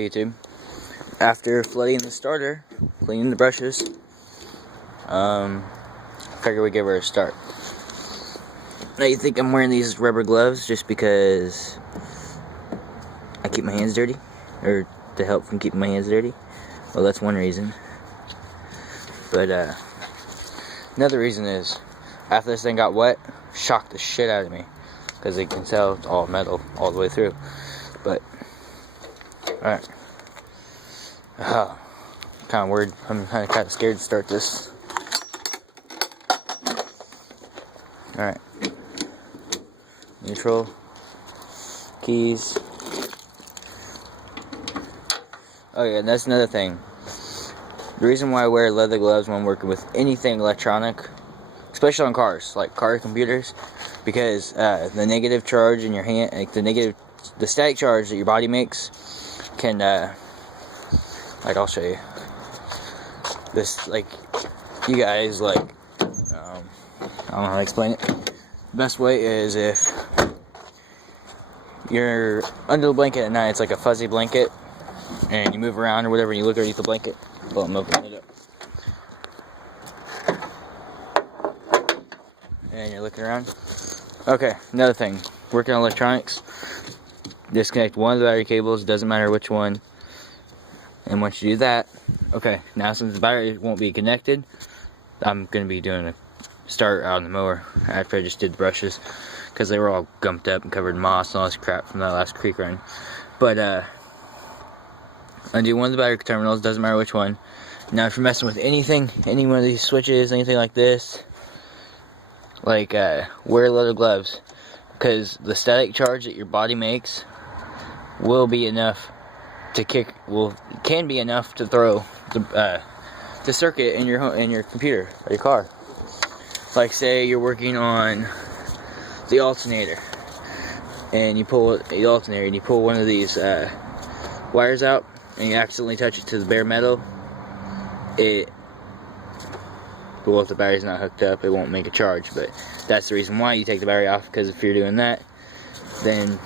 YouTube. After flooding the starter, cleaning the brushes, figured we'd give her a start. Now you think I'm wearing these rubber gloves just because I keep my hands dirty? Or to help from keeping my hands dirty? Well, that's one reason. But another reason is, after this thing got wet, shocked the shit out of me. Because you can tell it's all metal all the way through. But, alright. Kind of weird. I'm kind of scared to start this. Alright. Neutral. Keys. Oh yeah, that's another thing. The reason why I wear leather gloves when I'm working with anything electronic, especially on cars, like car computers, because the negative charge in your hand, like the static charge that your body makes, can, like I'll show you. This, like, you guys, like, I don't know how to explain it. The best way is if you're under the blanket at night, it's like a fuzzy blanket, and you move around or whatever, and you look underneath the blanket. Well, I'm opening it up. And you're looking around. Okay, another thing. Working on electronics. Disconnect one of the battery cables, doesn't matter which one. And once you do that, okay, now since the battery won't be connected, I'm going to be doing a start out on the mower after I just did the brushes, because they were all gumped up and covered in moss and all this crap from that last creek run. But, undo one of the battery terminals, doesn't matter which one. Now if you're messing with anything, any one of these switches, anything like this, like, wear leather gloves, because the static charge that your body makes will be enough to can be enough to throw the circuit in your computer or your car. Like, say you're working on the alternator, and you pull the alternator and you pull one of these wires out, and you accidentally touch it to the bare metal. Well, if the battery's not hooked up, it won't make a charge. But that's the reason why you take the battery off, because if you're doing that, then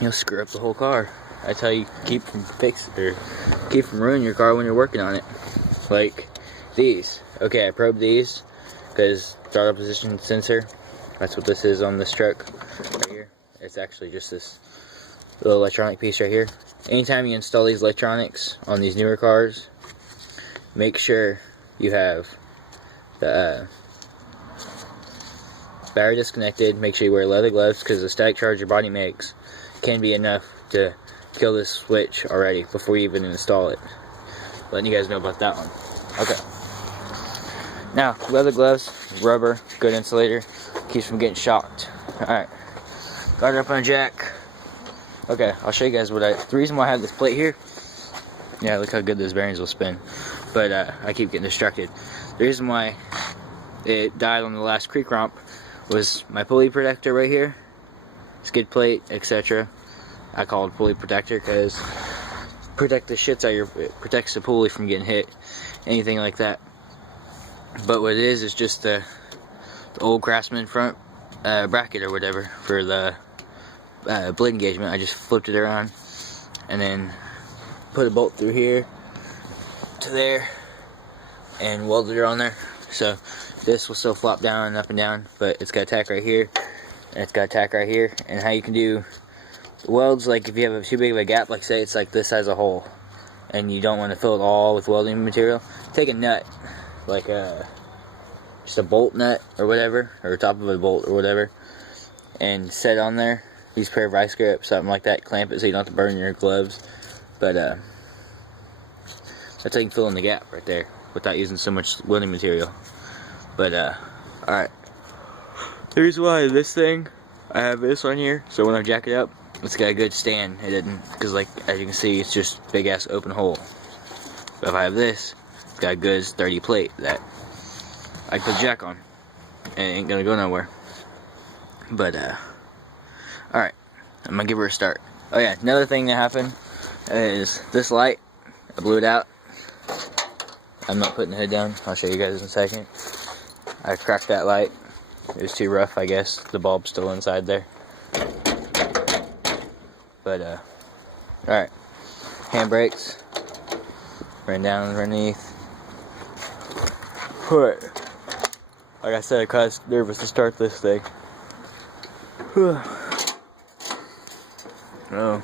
you'll screw up the whole car. That's how you keep from ruining your car when you're working on it. Like these. Okay, I probed these because startup position sensor. That's what this is on this truck right here. It's actually just this little electronic piece right here. Anytime you install these electronics on these newer cars, make sure you have the battery disconnected. Make sure you wear leather gloves, because the static charge your body makes can be enough to kill this switch already before you even install it. Letting you guys know about that one. Okay. Now, leather gloves, rubber, good insulator, keeps from getting shocked. Alright. Got it up on a jack. Okay, I'll show you guys the reason why I have this plate here. Yeah, look how good those bearings will spin. But I keep getting distracted. The reason why it died on the last creek romp was my pulley protector right here, skid plate, etc. I call it pulley protector because it protects the pulley from getting hit, anything like that. But what it is just the old Craftsman front bracket or whatever for the blade engagement. I just flipped it around and then put a bolt through here to there and welded it on there. So this will still flop down and up and down, but it's got a tack right here and it's got a tack right here. And how you can do welds, like if you have too big of a gap, like say it's like this size of hole and you don't want to fill it all with welding material, take a nut, like just a bolt nut or whatever, or top of a bolt or whatever, and set on there. Use a pair of vice grips, something like that, clamp it so you don't have to burn your gloves. But that's how you can fill in the gap right there without using so much welding material. But alright, the reason why this thing, I have this on here, so when I jack it up, it's got a good stand. It didn't, because like as you can see, it's just big ass open hole. But if I have this, it's got a good sturdy plate that I can put jack on and it ain't gonna go nowhere. But alright, I'm gonna give her a start. Oh yeah, another thing that happened is this light, I blew it out. I'm not putting the hood down, I'll show you guys in a second. I cracked that light. It was too rough, I guess. The bulb's still inside there. But alright, handbrakes. Ran down underneath. Alright. Like I said, I'm kind of nervous to start this thing. Oh.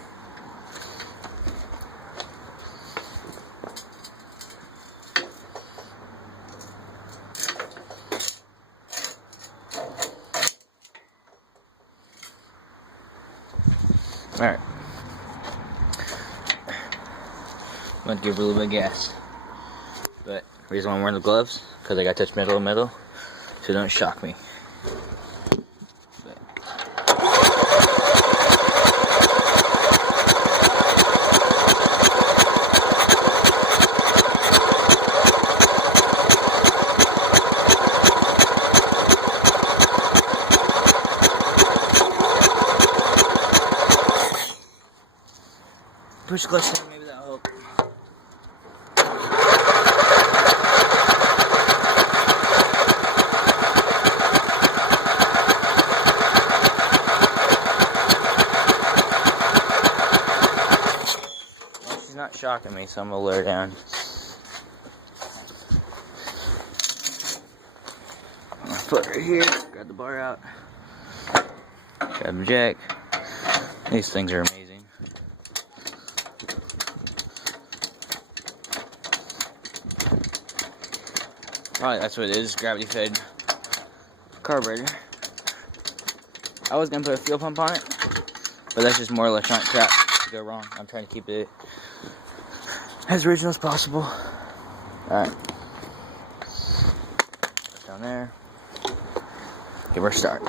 Alright. I'm going to give it a little bit of gas. But the reason why I'm wearing the gloves, because I got to touch metal to metal, so don't shock me. Push clutch down, maybe that'll help. Well, she's not shocking me, so I'm gonna let her down. I'm gonna put her here, grab the bar out, grab the jack. These things are amazing. Probably that's what it is, gravity fed carburetor. I was gonna put a fuel pump on it, but that's just more electronic crap to go wrong. I'm trying to keep it as original as possible. Alright. Down there. Give her a start.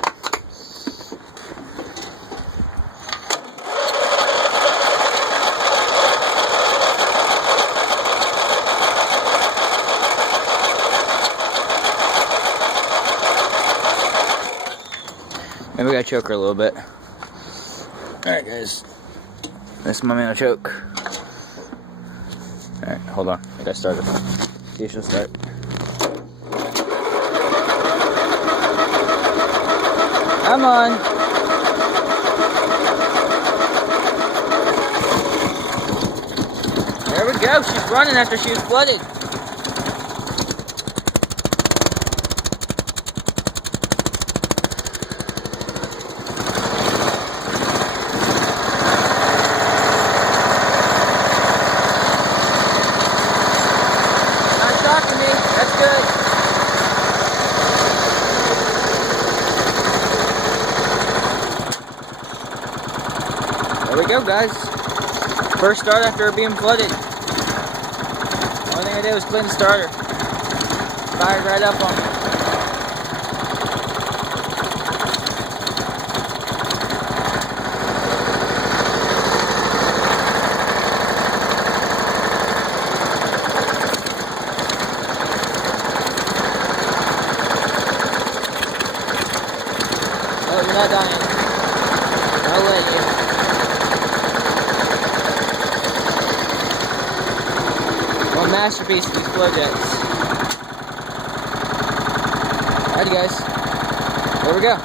Maybe I gotta choke her a little bit. Alright guys, this is my manual choke. Alright, hold on, I gotta start it. See if she'll start. Come on! There we go, she's running after she was flooded. There we go, guys. First start after being flooded. Only thing I did was clean the starter. Fired right up on me. Oh, you're not dying. I'll let you. Masterpiece of these flow jets. Alrighty guys, there we go.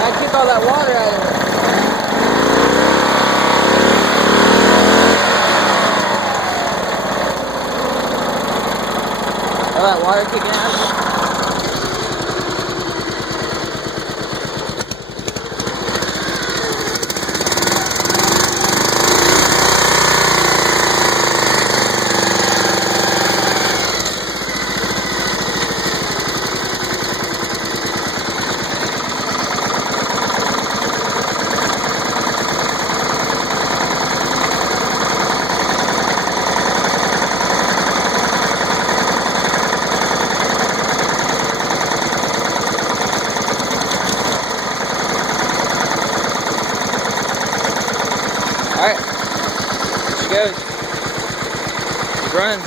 I took all that water out of it. All that water kicking out of it. Alright, here she goes. She's running.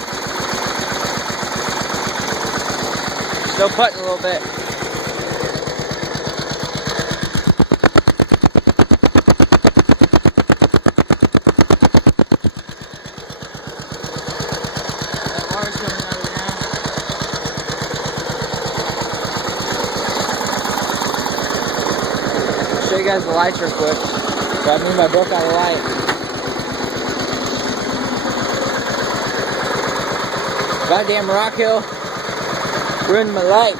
Still putting a little bit. show you guys the lights real quick. But I mean, I broke out a light. Goddamn Rock Hill ruined my light.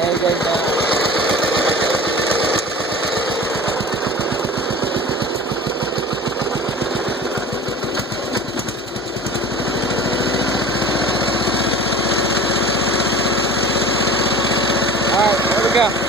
There you go. Alright, there we go.